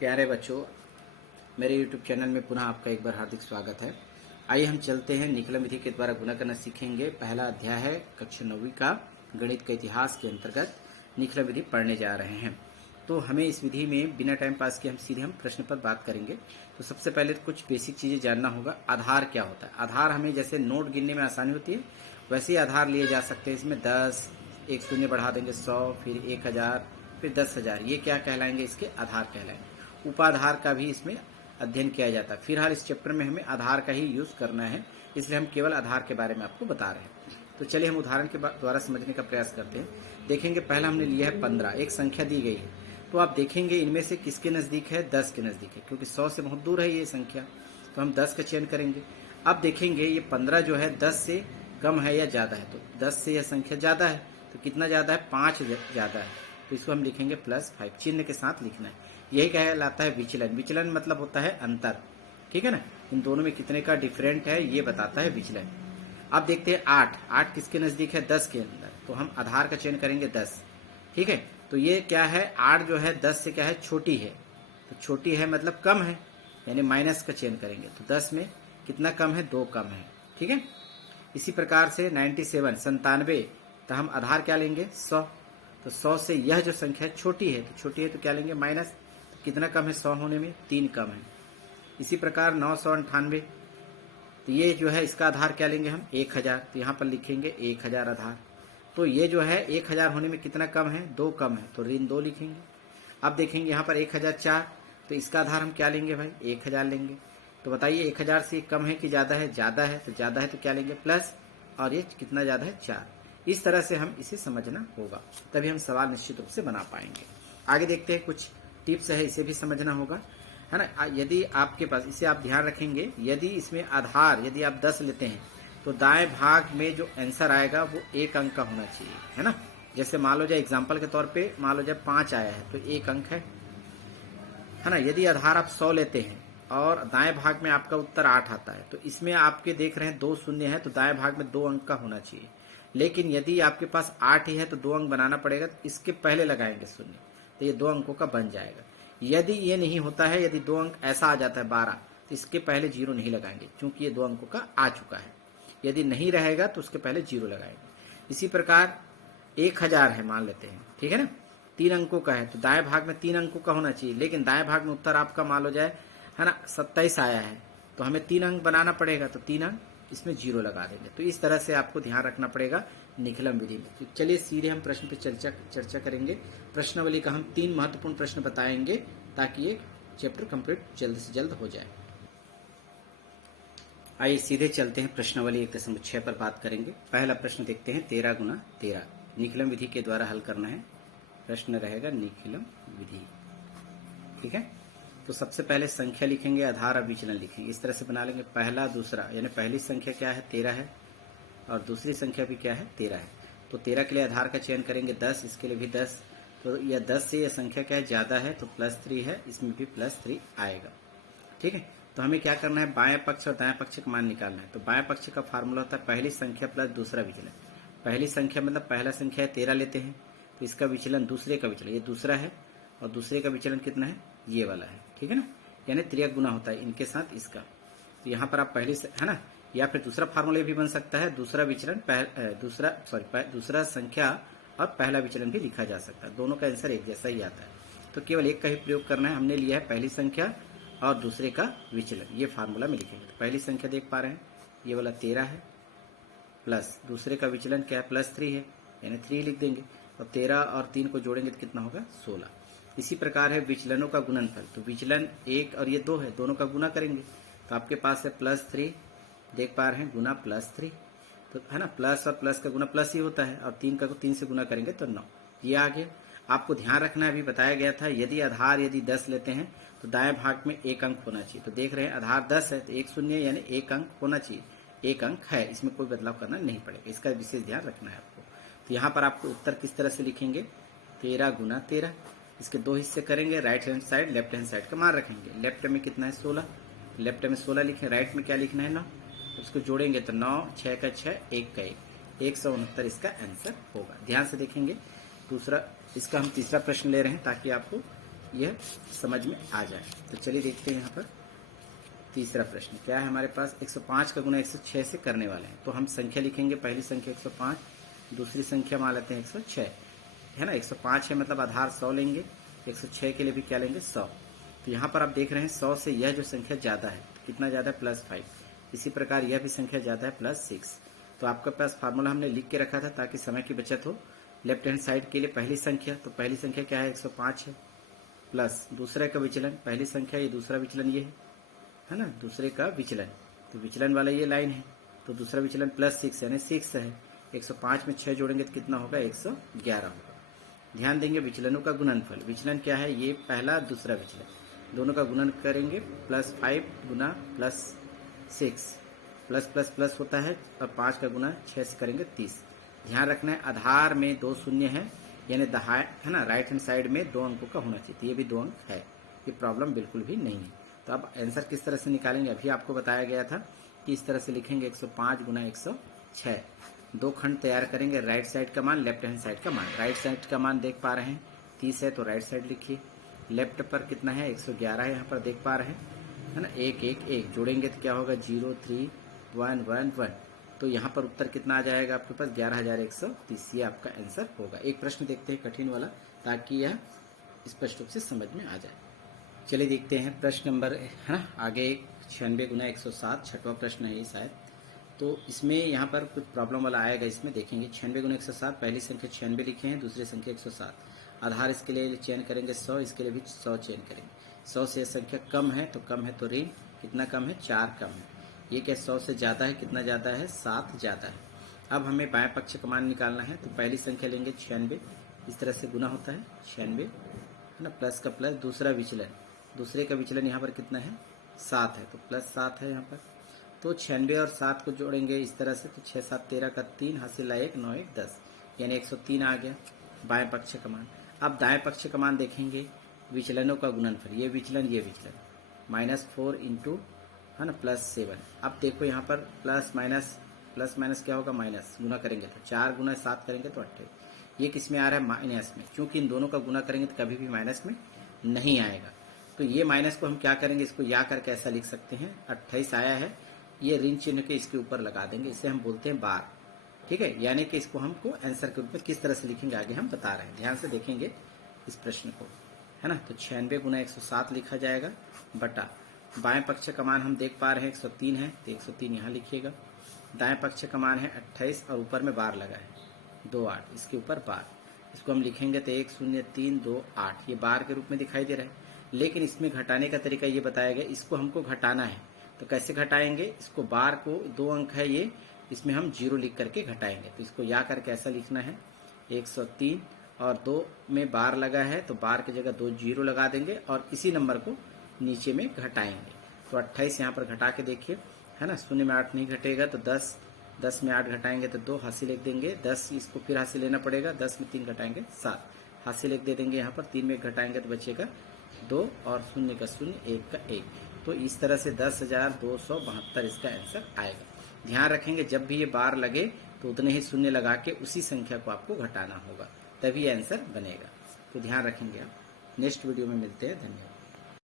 प्यारे बच्चों, मेरे YouTube चैनल में पुनः आपका एक बार हार्दिक स्वागत है। आइए हम चलते हैं, निकलन विधि के द्वारा गुणा करना सीखेंगे। पहला अध्याय है कक्षा 9वीं का गणित का इतिहास के अंतर्गत निकलन विधि पढ़ने जा रहे हैं। तो हमें इस विधि में बिना टाइम पास किए हम प्रश्न पर बात करेंगे। तो सबसे पहले तो कुछ बेसिक चीज़ें जानना होगा। आधार क्या होता है? आधार हमें जैसे नोट गिनने में आसानी होती है वैसे ही आधार लिए जा सकते हैं। इसमें 10, एक शून्य बढ़ा देंगे 100, फिर 1000, फिर 10,000। ये क्या कहलाएंगे? इसके आधार कहलाएंगे। उपाधार का भी इसमें अध्ययन किया जाता है। फिलहाल इस चैप्टर में हमें आधार का ही यूज करना है, इसलिए हम केवल आधार के बारे में आपको बता रहे हैं। तो चलिए हम उदाहरण के द्वारा समझने का प्रयास करते हैं। देखेंगे पहला हमने लिया है 15, एक संख्या दी गई है। तो आप देखेंगे इनमें से किसके नज़दीक है? 10 के नज़दीक है, क्योंकि 100 से बहुत दूर है ये संख्या, तो हम 10 का चयन करेंगे। अब देखेंगे ये 15 जो है 10 से कम है या ज़्यादा है। तो 10 से यह संख्या ज़्यादा है, तो कितना ज़्यादा है? 5 ज़्यादा है, तो इसको हम लिखेंगे +5, चिन्ह के साथ लिखना है। यही कहलाता है विचलन। विचलन मतलब होता है अंतर, ठीक है ना। इन दोनों में कितने का डिफरेंट है ये बताता है विचलन। अब देखते हैं 8 किसके नज़दीक है? 10 के अंदर, तो हम आधार का चयन करेंगे 10, ठीक है। तो ये क्या है? 8 जो है 10 से क्या है? छोटी है, तो छोटी है मतलब कम है, यानी माइनस का चयन करेंगे। तो 10 में कितना कम है? 2 कम है, ठीक है। इसी प्रकार से 97, तो हम आधार क्या लेंगे? 100। तो 100 से यह जो संख्या छोटी है, तो क्या लेंगे? माइनस। तो कितना कम है 100 होने में? 3 कम है। इसी प्रकार 998, तो ये जो है इसका आधार क्या लेंगे हम? 1000। तो यहाँ पर लिखेंगे 1000 आधार। तो ये जो है 1000 होने में कितना कम है? 2 कम है, तो ऋण 2 लिखेंगे। अब देखेंगे यहाँ पर 1004, तो इसका आधार हम क्या लेंगे भाई? 1000 लेंगे। तो बताइए 1000 से कम है कि ज़्यादा है? ज़्यादा है, तो ज़्यादा है तो क्या लेंगे? प्लस, और ये कितना ज़्यादा है? 4। इस तरह से हम इसे समझना होगा, तभी हम सवाल निश्चित रूप से बना पाएंगे। आगे देखते हैं, कुछ टिप्स है, इसे भी समझना होगा, है ना। यदि आपके पास, इसे आप ध्यान रखेंगे, यदि इसमें आधार यदि आप 10 लेते हैं तो दाएं भाग में जो आंसर आएगा वो 1 अंक का होना चाहिए, है ना। जैसे मान लो जाए एग्जाम्पल के तौर पे, मान लो जब 5 आया है तो 1 अंक है ना। यदि आधार आप 100 लेते हैं और दाएं भाग में आपका उत्तर 8 आता है, तो इसमें आपके देख रहे हैं 2 शून्य है, तो दाएं भाग में 2 अंक का होना चाहिए। लेकिन यदि आपके पास 8 ही है तो 2 अंक बनाना पड़ेगा, तो इसके पहले लगाएंगे शून्य, तो ये 2 अंकों का बन जाएगा। यदि ये नहीं होता है, यदि 2 अंक ऐसा आ जाता है 12, तो इसके पहले 0 नहीं लगाएंगे, क्योंकि ये 2 अंकों का आ चुका है। यदि नहीं रहेगा तो उसके पहले 0 लगाएंगे। इसी प्रकार 1000 है मान लेते हैं, ठीक है ना, 3 अंकों का है, तो दाएं भाग में 3 अंकों का होना चाहिए। लेकिन दाएं भाग में उत्तर आपका मान लो जाए, है ना, 27 आया है, तो हमें 3 अंक बनाना पड़ेगा, तो 3 अंक इसमें 0 लगा देंगे। तो इस तरह से आपको ध्यान रखना पड़ेगा निकलन विधि में। तो चलिए सीधे हम प्रश्न पर चर्चा करेंगे। प्रश्नावली का हम 3 महत्वपूर्ण प्रश्न बताएंगे, ताकि ये चैप्टर कंप्लीट जल्द से जल्द हो जाए। आइए सीधे चलते हैं, प्रश्नावली 1.6 पर बात करेंगे। पहला प्रश्न देखते हैं, 13 गुना 13 निकलन विधि के द्वारा हल करना है। प्रश्न रहेगा निकलन विधि, ठीक है। तो सबसे पहले संख्या लिखेंगे, आधार और विचलन लिखेंगे। इस तरह से बना लेंगे, पहला दूसरा, यानी पहली संख्या क्या है? 13 है, और दूसरी संख्या भी क्या है? 13 है। तो 13 के लिए आधार का चयन करेंगे 10, इसके लिए भी 10। तो यह 10 से यह संख्या क्या है? ज़्यादा है, तो +3 है, इसमें भी +3 आएगा, ठीक है। तो हमें क्या करना है? बाएं पक्ष और दाएं पक्ष का मान निकालना है। तो बाएं पक्ष का फार्मूला होता है पहली संख्या प्लस दूसरा विचलन। पहली संख्या मतलब पहला संख्या है 13 लेते हैं, तो इसका विचलन दूसरे का विचलन, ये दूसरा है, और दूसरे का विचलन कितना है? ये वाला है, ठीक है ना, यानी 3 गुना होता है इनके साथ इसका। तो यहाँ पर आप पहली है ना, या फिर दूसरा फार्मूला भी बन सकता है, दूसरा विचलन दूसरा संख्या और पहला विचलन भी लिखा जा सकता है। दोनों का आंसर एक जैसा ही आता है, तो केवल एक का ही प्रयोग करना है। हमने लिया है पहली संख्या और दूसरे का विचलन, ये फार्मूला में लिखेंगे। तो पहली संख्या देख पा रहे हैं, ये वाला 13 है, प्लस दूसरे का विचलन क्या है? +3 है, यानी 3 लिख देंगे। और 13 और 3 को जोड़ेंगे तो कितना होगा? 16। इसी प्रकार है विचलनों का गुणनफल, तो विचलन 1 और ये 2 है, दोनों का गुना करेंगे, तो आपके पास है +3, देख पा रहे हैं, गुना +3, तो है ना, प्लस और प्लस का गुना प्लस ही होता है, और 3 का 3 से गुना करेंगे तो 9। ये आ गया। आपको ध्यान रखना है, अभी बताया गया था, यदि आधार यदि 10 लेते हैं तो दाएं भाग में 1 अंक होना चाहिए। तो देख रहे हैं आधार 10 है, तो 1 शून्य यानी 1 अंक होना चाहिए। 1 अंक है, इसमें कोई बदलाव करना नहीं पड़ेगा, इसका विशेष ध्यान रखना है आपको। तो यहाँ पर आपको उत्तर किस तरह से लिखेंगे? 13 गुना 13, इसके 2 हिस्से करेंगे, right hand side left hand side का मान रखेंगे। लेफ्ट में कितना है? 16, लेफ्ट में 16 लिखें, राइट में क्या लिखना है? 9। उसको जोड़ेंगे तो 9, 6 का 6, 1 का 1, 169 इसका आंसर होगा। ध्यान से देखेंगे। दूसरा, इसका हम तीसरा प्रश्न ले रहे हैं ताकि आपको यह समझ में आ जाए। तो चलिए देखते हैं यहाँ पर तीसरा प्रश्न क्या है हमारे पास। 105 का गुना 106 से करने वाले हैं, तो हम संख्या लिखेंगे। पहली संख्या 105, दूसरी संख्या मान लेते हैं 106, है ना। 105 है मतलब आधार 100 लेंगे, 106 के लिए भी क्या लेंगे 100। तो यहाँ पर आप देख रहे हैं 100 से यह जो संख्या ज़्यादा है, कितना ज़्यादा है +5। इसी प्रकार यह भी संख्या ज़्यादा है +6। तो आपके पास फार्मूला हमने लिख के रखा था ताकि समय की बचत हो। लेफ्ट हैंड साइड के लिए पहली संख्या, तो पहली संख्या क्या है 105 है, प्लस दूसरे का विचलन, पहली संख्या ये दूसरा विचलन ये है ना, दूसरे का विचलन, तो विचलन वाला ये लाइन है, तो दूसरा विचलन +6 यानी 6 है। 105 में 6 जोड़ेंगे तो कितना होगा 111 होगा। ध्यान देंगे विचलनों का गुणनफल, विचलन क्या है ये पहला दूसरा विचलन, दोनों का गुणन करेंगे +5 गुना +6, प्लस प्लस प्लस होता है, और 5 का गुना 6 से करेंगे 30। ध्यान रखना है आधार में 2 शून्य है, यानी दहाई है ना, राइट हैंड साइड में 2 अंकों का होना चाहिए, तो ये भी 2 अंक है, ये प्रॉब्लम बिल्कुल भी नहीं है। तो अब आंसर किस तरह से निकालेंगे, अभी आपको बताया गया था कि इस तरह से लिखेंगे 105 गुना 106। 2 खंड तैयार करेंगे, राइट साइड का मान, लेफ्ट हैंड साइड का मान। राइट साइड का मान देख पा रहे हैं 30 है, तो राइट साइड लिखिए। लेफ्ट पर कितना है 111 है, यहाँ पर देख पा रहे हैं है ना। 1 1 1 जोड़ेंगे तो क्या होगा 0 3 1 1 1, तो यहाँ पर उत्तर कितना आ जाएगा आपके पास 11130। ये आपका आंसर होगा। एक प्रश्न देखते हैं कठिन वाला, ताकि यह स्पष्ट रूप से समझ में आ जाए। चलिए देखते हैं प्रश्न नंबर है ना आगे 96 गुना 107, छठवां प्रश्न है ये शायद। तो इसमें यहाँ पर कुछ प्रॉब्लम वाला आएगा, इसमें देखेंगे 96 गुना 107, पहली संख्या 96 लिखे हैं, दूसरी संख्या 107। आधार इसके लिए चयन करेंगे 100, इसके लिए भी 100 चयन करेंगे। 100 से संख्या कम है, तो कम है तो ऋण, कितना कम है 4 कम है। ये क्या 100 से ज़्यादा है, कितना ज़्यादा है 7 ज़्यादा है। अब हमें बाएं पक्ष का मान निकालना है, तो पहली संख्या लेंगे 96, इस तरह से गुना होता है 96 है ना, प्लस का प्लस, दूसरा विचलन, दूसरे का विचलन यहाँ पर कितना है 7 है, तो +7 है यहाँ पर। तो 96 और 7 को जोड़ेंगे इस तरह से, तो 6 7 13 का 3, हासिल 1 9 1 10, यानी 103 आ गया बाएं पक्ष का मान। अब दाएं पक्ष का मान देखेंगे, विचलनों का गुणनफल, ये विचलन -4 इंटू है ना +7। अब देखो यहाँ पर प्लस माइनस क्या होगा माइनस, गुना करेंगे तो 4 गुना 7 करेंगे तो 28। ये किस में आ रहा है माइनस में, क्योंकि इन दोनों का गुना करेंगे तो कभी भी माइनस में नहीं आएगा। तो ये माइनस को हम क्या करेंगे, इसको या करके ऐसा लिख सकते हैं, 28 आया है, ये ऋण चिन्ह के इसके ऊपर लगा देंगे, इसे हम बोलते हैं बार। ठीक है, यानी कि इसको हमको आंसर के रूप में किस तरह से लिखेंगे आगे हम बता रहे हैं, ध्यान से देखेंगे इस प्रश्न को, है ना। तो 96 गुना 107 लिखा जाएगा, बटा बाएं पक्ष का मान हम देख पा रहे हैं 103 है, तो 103 यहाँ लिखिएगा। दाएं पक्ष का मान है 28 और ऊपर में बार लगा है 2 8, इसके ऊपर बार, इसको हम लिखेंगे तो 10328, ये बार के रूप में दिखाई दे रहा है। लेकिन इसमें घटाने का तरीका ये बताया गया, इसको हमको घटाना है, तो कैसे घटाएंगे, इसको बार को 2 अंक है ये, इसमें हम 0 लिख करके घटाएंगे। तो इसको या करके ऐसा लिखना है 103 और 2 में बार लगा है, तो बार की जगह 2 0 लगा देंगे और इसी नंबर को नीचे में घटाएंगे। तो 28 यहाँ पर घटा के देखिए, है ना, 0 में 8 नहीं घटेगा, तो 10 में 8 घटाएंगे तो 2 हासिल 1 देंगे, 10 इसको फिर हासिल लेना पड़ेगा, 10 में 3 घटाएंगे 7, हासिल 1 दे देंगे यहाँ पर, 3 में 1 घटाएंगे तो बचेगा 2 और 0 का 0 1 का 1। तो इस तरह से 10,272 इसका आंसर आएगा। ध्यान रखेंगे जब भी ये बार लगे तो उतने ही शून्य लगा के उसी संख्या को आपको घटाना होगा, तभी आंसर बनेगा। तो ध्यान रखेंगे आप। नेक्स्ट वीडियो में मिलते हैं, धन्यवाद।